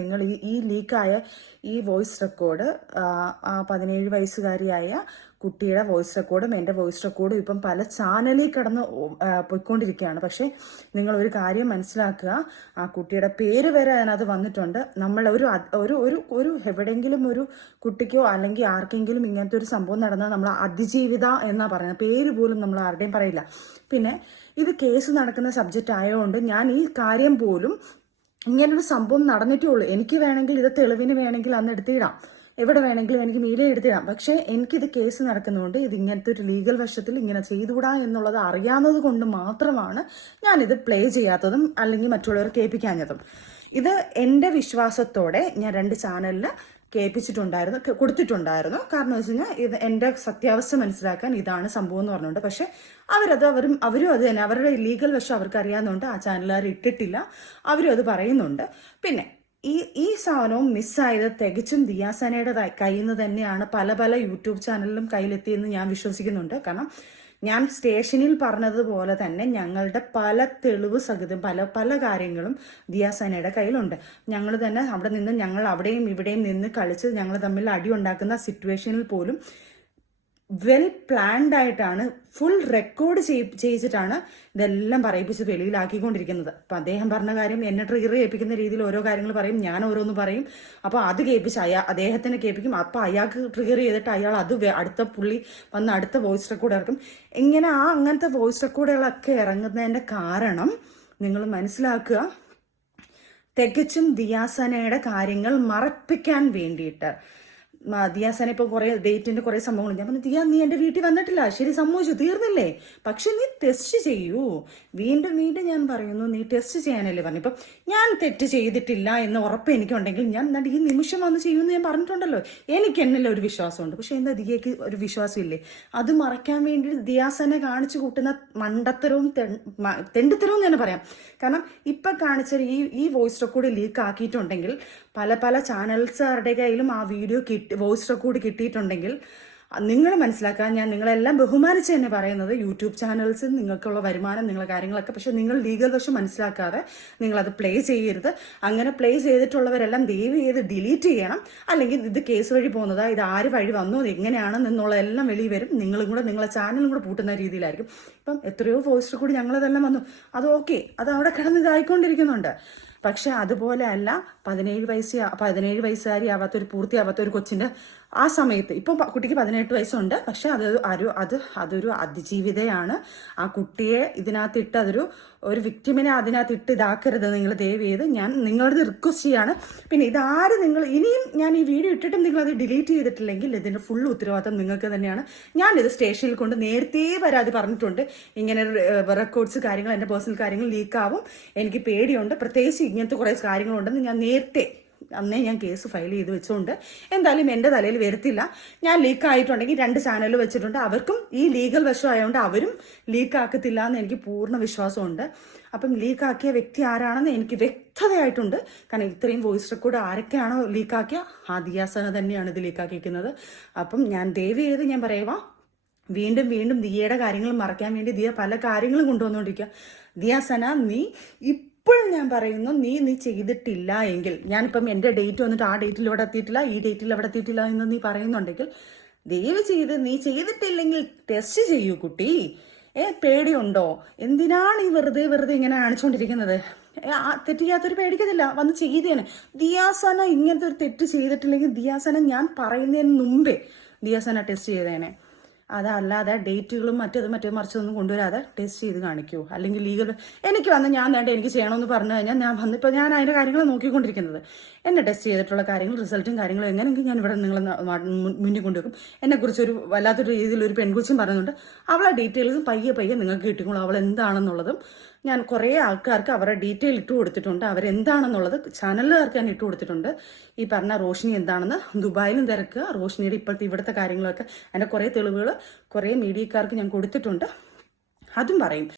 നിങ്ങൾ ഈ ലീക്കായ ഈ വോയിസ് റെക്കോർഡ്, ആ 17 വയസ്സുകാരിയായ കുട്ടിയുടെ വോയിസ് റെക്കോർഡും എൻ്റെ വോയിസ് റെക്കോർഡും ഇപ്പം പല ചാനലിൽ കിടന്ന് പോയിക്കൊണ്ടിരിക്കുകയാണ്. പക്ഷേ നിങ്ങളൊരു കാര്യം മനസ്സിലാക്കുക, ആ കുട്ടിയുടെ പേര് വരെ അതിനകത്ത് വന്നിട്ടുണ്ട്. നമ്മൾ ഒരു എവിടെയെങ്കിലും ഒരു കുട്ടിക്കോ അല്ലെങ്കിൽ ആർക്കെങ്കിലും ഇങ്ങനത്തെ ഒരു സംഭവം നടന്നാൽ നമ്മൾ അതിജീവിത എന്നാണ് പറയുന്നത്. പേര് പോലും നമ്മൾ ആരുടെയും പറയില്ല. പിന്നെ ഇത് കേസ് നടക്കുന്ന സബ്ജക്റ്റ് ആയതുകൊണ്ട് ഞാൻ ഈ കാര്യം പോലും, ഇങ്ങനൊരു സംഭവം നടന്നിട്ടേ ഉള്ളൂ, എനിക്ക് വേണമെങ്കിൽ ഇത് തെളിവിന് വേണമെങ്കിൽ അന്ന് എടുത്തിടാം, എവിടെ വേണമെങ്കിലും എനിക്ക് മീഡിയ എടുത്തിടാം. പക്ഷേ എനിക്കിത് കേസ് നടക്കുന്നതുകൊണ്ട് ഇത് ഇങ്ങനത്തെ ഒരു ലീഗൽ വശത്തിൽ ഇങ്ങനെ ചെയ്തുകൂടാ എന്നുള്ളത് അറിയാവുന്നത് കൊണ്ട് മാത്രമാണ് ഞാനിത് പ്ലേ ചെയ്യാത്തതും അല്ലെങ്കിൽ മറ്റുള്ളവർ കേൾപ്പിക്കാഞ്ഞതും. ഇത് എൻ്റെ വിശ്വാസത്തോടെ ഞാൻ 2 ചാനലിൽ കൊടുത്തിട്ടുണ്ടായിരുന്നു. കാരണം വെച്ച് കഴിഞ്ഞാൽ ഇത് എൻ്റെ സത്യാവസ്ഥ മനസ്സിലാക്കാൻ ഇതാണ് സംഭവം എന്ന് പറഞ്ഞുകൊണ്ട്. പക്ഷെ അവരും അത് തന്നെ അവരുടെ ലീഗൽ വശം അവർക്ക് അറിയാവുന്നതുകൊണ്ട് ആ ചാനലുകാർ ഇട്ടിട്ടില്ല, അവരും അത് പറയുന്നുണ്ട്. പിന്നെ ഈ സാധനവും മിസ്സായത് തികച്ചും ദിയാസനയുടെ കയ്യിൽ നിന്ന് തന്നെയാണ് പല യൂട്യൂബ് ചാനലിലും കയ്യിലെത്തിയെന്ന് ഞാൻ വിശ്വസിക്കുന്നുണ്ട്. കാരണം ഞാൻ സ്റ്റേഷനിൽ പറഞ്ഞതുപോലെ തന്നെ ഞങ്ങളുടെ പല തെളിവ് സഹിതം പല കാര്യങ്ങളും ദിയാസനയുടെ കയ്യിലുണ്ട്. ഞങ്ങൾ തന്നെ ഞങ്ങൾ അവിടെയും ഇവിടെയും നിന്ന് കളിച്ച് ഞങ്ങൾ തമ്മിൽ അടി ഉണ്ടാക്കുന്ന സിറ്റുവേഷനിൽ പോലും വെൽ പ്ലാൻഡ് ആയിട്ടാണ്, ഫുൾ റെക്കോർഡ് ചെയ്യിച്ചിട്ടാണ് ഇതെല്ലാം പറയിപ്പിച്ച് വെളിയിലാക്കിക്കൊണ്ടിരിക്കുന്നത്. അപ്പം അദ്ദേഹം പറഞ്ഞ കാര്യം എന്നെ ട്രിഗർ ചെയ്യിപ്പിക്കുന്ന രീതിയിൽ ഓരോ കാര്യങ്ങൾ പറയും, ഞാൻ ഓരോന്ന് പറയും. അപ്പോൾ അത് കേൾപ്പിച്ച് അദ്ദേഹത്തിനെ കേൾപ്പിക്കും. അപ്പോൾ അയാൾക്ക് ട്രിഗർ ചെയ്തിട്ട് അയാൾ അത് അടുത്ത വോയിസ് റെക്കോർഡ് ഇറക്കും. ഇങ്ങനെ അങ്ങനത്തെ വോയിസ് റെക്കോർഡുകളൊക്കെ ഇറങ്ങുന്നതിൻ്റെ കാരണം നിങ്ങൾ മനസ്സിലാക്കുക, തികച്ചും ദിയാസനയുടെ കാര്യങ്ങൾ മറപ്പിക്കാൻ വേണ്ടിയിട്ട്. ദിയാസന ഇപ്പോൾ കുറേ ഡേറ്റിൻ്റെ കുറേ സംഭവങ്ങൾ, ഞാൻ പറഞ്ഞു ദിയ നീ എൻ്റെ വീട്ടിൽ വന്നിട്ടില്ല, ശരി സമ്മതിച്ചു, തീർന്നില്ലേ, പക്ഷെ നീ ടെസ്റ്റ് ചെയ്യൂ. വീണ്ടും ഞാൻ പറയുന്നു, നീ ടെസ്റ്റ് ചെയ്യാനല്ലേ പറഞ്ഞു. ഇപ്പം ഞാൻ തെറ്റ് ചെയ്തിട്ടില്ല എന്ന് ഉറപ്പ് എനിക്കുണ്ടെങ്കിൽ ഞാൻ ഈ നിമിഷം വന്ന് ചെയ്യുമെന്ന് ഞാൻ പറഞ്ഞിട്ടുണ്ടല്ലോ. എനിക്ക് എന്നല്ല ഒരു വിശ്വാസമുണ്ട്. പക്ഷെ എന്താ ദിയയ്ക്ക് ഒരു വിശ്വാസം ഇല്ലേ? അത് മറയ്ക്കാൻ വേണ്ടി ദിയാസന കാണിച്ചു കൂട്ടുന്ന മണ്ടത്തരവും തെണ്ടിത്തരവും തന്നെ പറയാം. കാരണം ഇപ്പം കാണിച്ച ഈ വോയിസ് റെക്കോർഡ് ലീക്ക് ആക്കിയിട്ടുണ്ടെങ്കിൽ പല ചാനൽസുകാരുടെ കയ്യിലും ആ വീഡിയോ വോയിസ് റെക്കോർഡ് കിട്ടിയിട്ടുണ്ടെങ്കിൽ നിങ്ങൾ മനസ്സിലാക്കാൻ ഞാൻ നിങ്ങളെല്ലാം ബഹുമാനിച്ച് തന്നെ പറയുന്നത്, യൂട്യൂബ് ചാനൽസിൽ നിങ്ങൾക്കുള്ള വരുമാനം, നിങ്ങളുടെ കാര്യങ്ങളൊക്കെ, പക്ഷെ നിങ്ങൾ ലീഗൽ വശം മനസ്സിലാക്കാതെ നിങ്ങളത് പ്ലേ ചെയ്യരുത്. അങ്ങനെ പ്ലേ ചെയ്തിട്ടുള്ളവരെല്ലാം ദയവ് ചെയ്ത് ഡിലീറ്റ് ചെയ്യണം. അല്ലെങ്കിൽ ഇത് കേസ് വഴി പോകുന്നതാ, ഇത് ആര് വഴി വന്നു, എങ്ങനെയാണെന്നുള്ളതെല്ലാം വെളിയിൽ വരും. നിങ്ങളെ ചാനലും കൂടെ പൂട്ടുന്ന രീതിയിലായിരിക്കും. ഇപ്പം എത്രയോ വോയിസ് റെക്കോർഡ് ഞങ്ങളതെല്ലാം വന്നു, അത് ഓക്കെ, അത് അവിടെ കിടന്ന് ഇതായിക്കൊണ്ടിരിക്കുന്നുണ്ട്. പക്ഷെ അതുപോലെ അല്ല 17 വയസ്സുകാരിയാവാത്ത ഒരു പൂർത്തിയാവാത്ത ഒരു കൊച്ചിൻ്റെ ആ സമയത്ത്, ഇപ്പം കുട്ടിക്ക് 18 വയസ്സുണ്ട്, പക്ഷെ അതൊരു അതിജീവിതയാണ്. ആ കുട്ടിയെ ഇതിനകത്തിട്ട് ഒരു വിക്ടിമിനെ അതിനകത്തിട്ട് ഇതാക്കരുത് നിങ്ങൾ ദയവ് ചെയ്ത്. ഞാൻ നിങ്ങളോട് റിക്വസ്റ്റ് ചെയ്യാണ്. പിന്നെ ഇനിയും ഞാൻ ഈ വീഡിയോ ഇട്ടിട്ടും നിങ്ങളത് ഡിലീറ്റ് ചെയ്തിട്ടില്ലെങ്കിൽ ഇതിൻ്റെ ഫുൾ ഉത്തരവാദിത്തം നിങ്ങൾക്ക് തന്നെയാണ്. ഞാനിത് സ്റ്റേഷനിൽ കൊണ്ട് നേരത്തെ പരാതി പറഞ്ഞിട്ടുണ്ട്. ഇങ്ങനെ റെക്കോർഡ്സ് കാര്യങ്ങൾ, എൻ്റെ പേഴ്സണൽ കാര്യങ്ങൾ ലീക്കാവും, എനിക്ക് പേടിയുണ്ട്, പ്രത്യേകിച്ച് ഇങ്ങനത്തെ കുറേ കാര്യങ്ങളുണ്ടെന്ന് ഞാൻ അന്നേ ഞാൻ കേസ് ഫയൽ ചെയ്ത് വെച്ചുകൊണ്ട് എന്തായാലും എൻ്റെ തലയിൽ വരുത്തില്ല. ഞാൻ ലീക്കായിട്ടുണ്ടെങ്കിൽ 2 ചാനൽ വെച്ചിട്ടുണ്ട്, അവർക്കും ഈ ലീഗൽ വശം ആയതുകൊണ്ട് അവരും ലീക്കാക്കത്തില്ല എന്ന് എനിക്ക് പൂർണ്ണ വിശ്വാസമുണ്ട്. അപ്പം ലീക്കാക്കിയ വ്യക്തി ആരാണെന്ന് എനിക്ക് വ്യക്തതയായിട്ടുണ്ട്. കാരണം ഇത്രയും വോയിസ് റെക്കോർഡ് ആരൊക്കെയാണോ ലീക്കാക്കിയ ആ ദിയാസന തന്നെയാണ് ഇത് ലീക്കാക്കിയിരിക്കുന്നത്. അപ്പം ഞാൻ ദയവ് ചെയ്ത് ഞാൻ പറയുക, വീണ്ടും ദിയയുടെ കാര്യങ്ങൾ മറയ്ക്കാൻ വേണ്ടി ദിയ പല കാര്യങ്ങളും കൊണ്ടുവന്നുകൊണ്ടിരിക്കുക. ദിയാസന, നീ ഇപ്പോഴും ഞാൻ പറയുന്നു, നീ ചെയ്തിട്ടില്ല എങ്കിൽ, ഞാനിപ്പം എൻ്റെ ഡേറ്റ് വന്നിട്ട് ആ ഡേറ്റിൽ ഇവിടെ എത്തിയിട്ടില്ല, ഈ ഡേറ്റിൽ അവിടെ എത്തിയിട്ടില്ല എന്ന് നീ പറയുന്നുണ്ടെങ്കിൽ ദയവ് ചെയ്ത് നീ ചെയ്തിട്ടില്ലെങ്കിൽ ടെസ്റ്റ് ചെയ്യൂ കുട്ടി. പേടിയുണ്ടോ? എന്തിനാണ് ഈ വെറുതെ ഇങ്ങനെ കാണിച്ചുകൊണ്ടിരിക്കുന്നത്? തെറ്റ് ചെയ്യാത്തൊരു പേടിക്കത്തില്ല, വന്ന് ചെയ്തേനെ. ദിയാസന ഇങ്ങനത്തെ ഒരു തെറ്റ് ചെയ്തിട്ടില്ലെങ്കിൽ ദിയാസന ഞാൻ പറയുന്നതിന് മുമ്പേ ദിയാസന ടെസ്റ്റ് ചെയ്തേനെ. അതല്ലാതെ ഡേറ്റുകളും മറ്റേത് മറിച്ചതൊന്നും കൊണ്ടുവരാതെ ടെസ്റ്റ് ചെയ്ത് കാണിക്കൂ. അല്ലെങ്കിൽ ലീഗൽ എനിക്ക് എനിക്ക് ചെയ്യണമെന്ന് പറഞ്ഞു കഴിഞ്ഞാൽ ഞാൻ അതിൻ്റെ കാര്യങ്ങൾ നോക്കിക്കൊണ്ടിരിക്കുന്നത്. എന്നെ ടെസ്റ്റ് ചെയ്തിട്ടുള്ള കാര്യങ്ങൾ, റിസൾട്ടും കാര്യങ്ങളും എങ്ങനെയെങ്കിലും ഞാൻ ഇവിടെ നിങ്ങളെ മുന്നിൽ കൊണ്ടുവെക്കും. എന്നെക്കുറിച്ച് വല്ലാത്തൊരു രീതിയിൽ ഒരു പെൺകുച്ചും പറയുന്നുണ്ട്. അവളെ ഡീറ്റെയിൽസും പയ്യെ നിങ്ങൾക്ക് കിട്ടിക്കോളും. അവൾ എന്താണെന്നുള്ളതും ഞാൻ കുറേ ആൾക്കാർക്ക് അവരുടെ ഡീറ്റെയിൽ ഇട്ട് കൊടുത്തിട്ടുണ്ട്. അവരെന്താണെന്നുള്ളത് ചാനലുകാർക്ക് ഞാൻ ഇട്ട് കൊടുത്തിട്ടുണ്ട്. ഈ പറഞ്ഞ റോഷിനി എന്താണെന്ന് ദുബായിലും തിരക്കുക, റോഷിനിയുടെ ഇവിടുത്തെ കാര്യങ്ങളൊക്കെ, അതിൻ്റെ കുറേ തെളിവുകൾ കുറേ മീഡിയക്കാർക്ക് ഞാൻ കൊടുത്തിട്ടുണ്ട്. അതും പറയും.